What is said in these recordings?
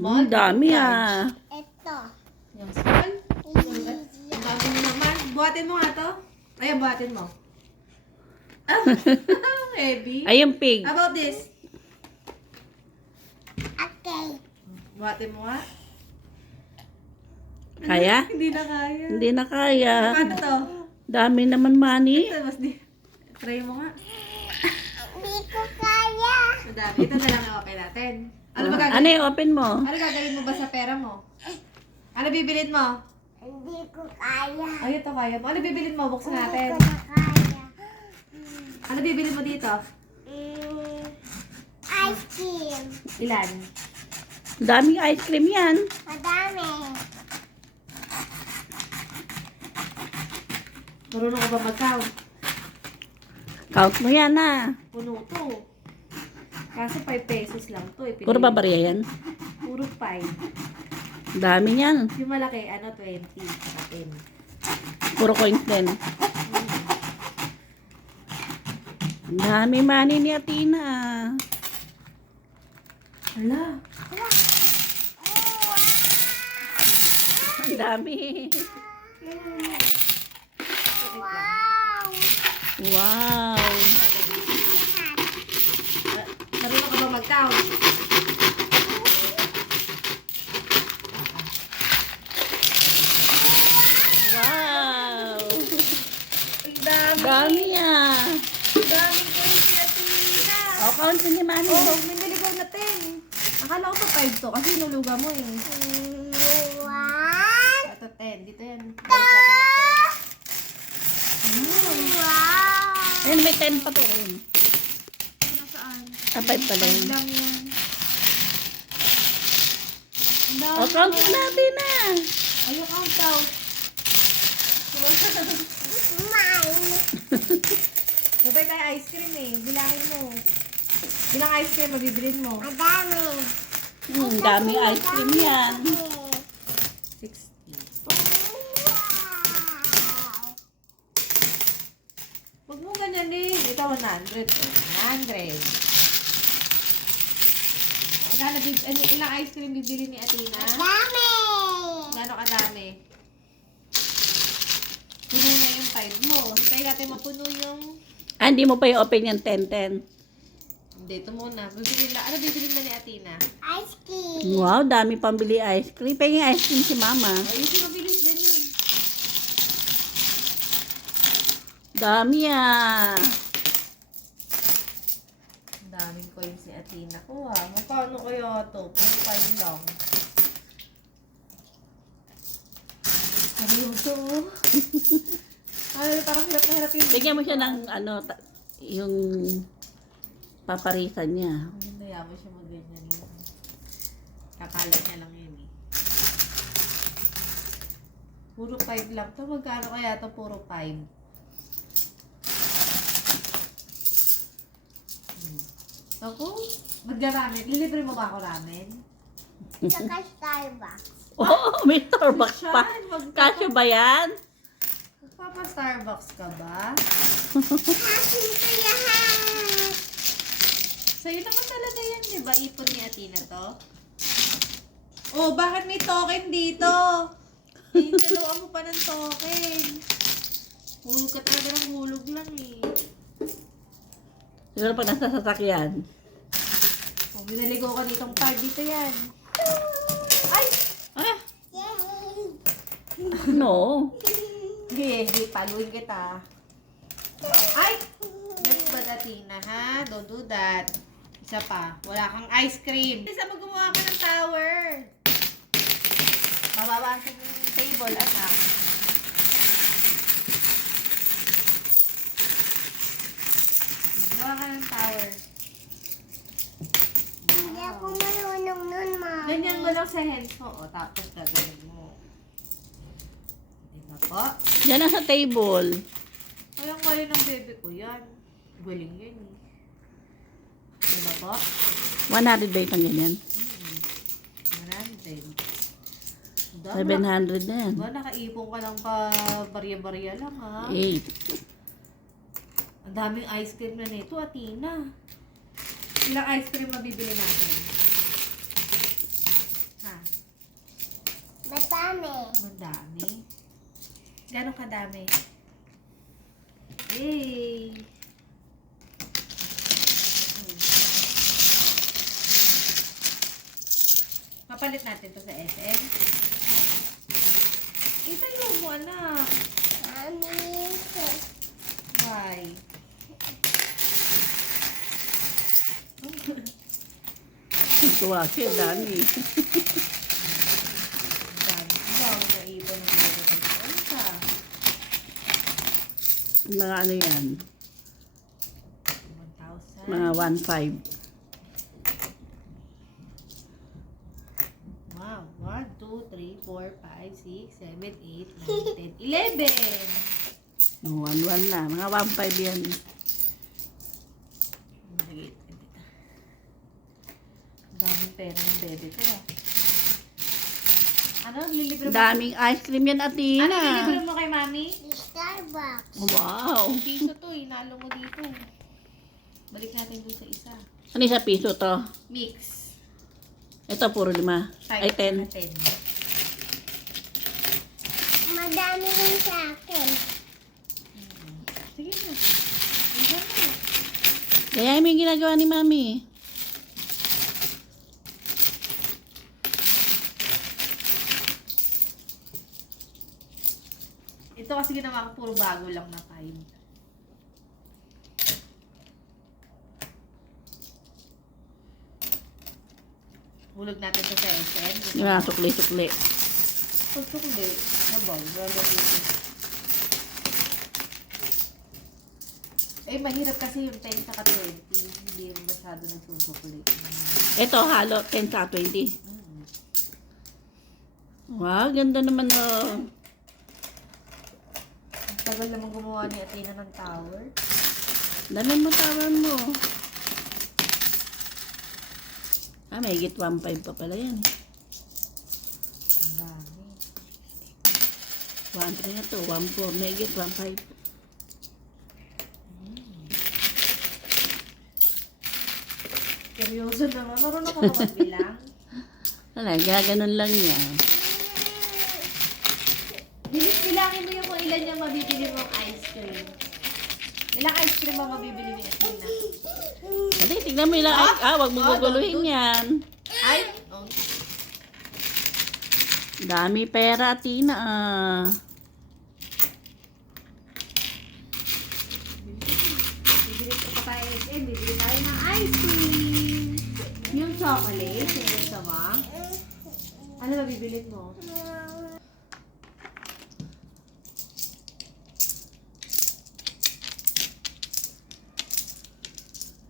Small, Dami large. ah. Ito. Yung small. Ang dami mo naman. Buhatin mo nga to. Ayan, buhatin mo. Ah, heavy. Ay, yung pig. How about this? Okay. Buhatin mo nga. Kaya? Hindi na kaya. Hindi na kaya. Paano to? Dami naman, Manny. Ito, mas di. Try mo nga. Hindi ko kaya. Madami. Ito na lang ang open natin. Ano ba Ano gagawin? yung open mo? Ano gagawin mo ba sa pera mo? Ano bibilin mo? Hindi ko kaya. Ay, ito kaya mo. Ano bibilin mo? Buksan Hindi natin. ko na kaya. Ano bibilin mo dito? Ice cream. Ilan? Daming ice cream yan. Madami. Marunong ka ba mag-count? Count mo yan ah. Puno to. Kaso 5 pesos lang to. Puro ba barya yan? Puro 5. Dami yan. Yung malaki, 20. Saka 10. Puro coins din. Dami, Manny ni Athena. Hala. Ang dami. Wow. Wow. Marunong ka ba mag-count? Wow. Ang dami. Dami ah. Ang daming coins ni Athena. O, count ni Manny. Oh, may naligaw na 10. Akala ko pa 5 to kasi nuluga mo eh. One. Ito 10. Dito yan. Wow. Ayun, may 10 pa to rin. Nasaan? Ah, 5 pala yun. Lang yan. O, count mo natin ah. Ayaw count out. Mine. Sabay tayo ice cream eh. Bilangin mo. Bilang ice cream mabibilin mo? Madami. Dami ice cream yan. 60. Wow. Huwag mo ganyan eh. Ito 100. 100. Ilang ice cream bibili ni Athena? Madami. Gano'ng kadami? Puno na yung 5 mo. Hintay natin mapuno yung... Ah, hindi mo pa i-open yung 10-10. Hindi, ito muna. Ano bibili na ni Athena? Ice cream. Wow, dami pambili ice cream. Paging ice cream si Mama. Ayusin mabilis din yun. Dami ah. Ang daming coins ni Athena ko ha. Magkano kaya ito? Puro 5 lang. Seryoso? Ay, parang hirap na hirap yung... Bigyan mo siya ng yung paparisan niya. Hinaya mo siya mag-ganyan yun. Kakalat niya lang yun eh. Puro 5 lang to. Magkano kaya to? Puro 5. Ako? Mag-ramen. Lilibre mo ba ako ramen? Saka Starbucks. Oh, may Starbucks pa. Kasya ba yan? Magpapa-Starbucks ka ba? Akin ko yan. Sa'yo naman talaga yan, di ba? Ipon ni Athena to. Oh, bakit may token dito? Hinaluan mo pa ng token. Hulog ka talaga ng hulog lang eh. Siguro pag nasa sasakyan. Oh, minaligaw ka ditong card. Dito yan. Ay! Ah, Yay. no. Hindi, paluin kita. Ay! That's bad, Athena, ha? Don't do that. Isa pa. Wala kang ice cream. Isa mo gumawa ka ng tower. Mababasag yung table, anak. Gawa ka ng tower. Hindi ako marunong nun, Ma. Ganyan mo lang sa hands mo. O, tapos gagawin mo. Diba po? Yan ang sa table. Walang kayo ng bebe ko yan. Galing yun eh. Diba po? 100 ba itong ganyan? Marami. 700 na yan. Ba, nakaipon ka lang pa barya-barya lang ha. 8. Ang daming ice cream na nito, Athena. Ilang ice cream mabibili natin? Madami. Madami. Gano'ng kadami? Yay! Mapalit natin to sa SM. Itayo mo, anak. Mami. Why? Tuwa siya, dami. Dami. Wow, naipon ng mga ano ka? Mga ano yan? 1,000. Mga 1.5. Wow. 1, 2, 3, 4, 5, 6, 7, 8, 9, 10, 11. 1.1 na. Mga 1.5 yan. Daming pera ng bebe ko ah. Ano? Lilibre mo? Daming ice cream yan, Ano Athena. lilibre mo kay mami? Starbucks. Wow. Piso to eh. Nalo mo dito. Balik natin doon sa isa. Ano sa piso to? Mix. Ito, puro 5. Ay, 10. 10. Madami rin sa akin. Sige na. Diyan na. Kaya may ginagawa ni Mami. Ito kasi ginawa ko puro bago lang na 5. Hulog natin to sa SM. Yung mga sukli-sukli. Pagsukli. Nabag. Lalagyan. Eh, mahirap kasi yung 10 sa 20. Hindi yung masyado nagsusukli. Ito, halo 10 sa 20. Mm. Wow, ganda naman oh. Ang tagal naman gumawa ni Athena ng tower. Dami mo tawan mo. May higit 1.5 pa pala yan. Ang dami. 1.3 na to, 1.4, may higit 1.5. Seryoso naman. Marunong ka ba magbilang? Wala, ganun lang yan. Bilangin mo yung kung ilan yung mabibili mong ice cream. Ilang ice cream ang mabibili ni Athena? Hindi, tignan mo ilang. Wag mo guguluhin yan. Ay! Oh. Dami pera, Tina. Bibili ko pa tayo SM. Bibili tayo ng ice cream. Yung chocolate, yung gusto mo. Ano ba bibili mo?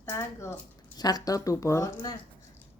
Tago. Sakto, 2.4. Huwag na.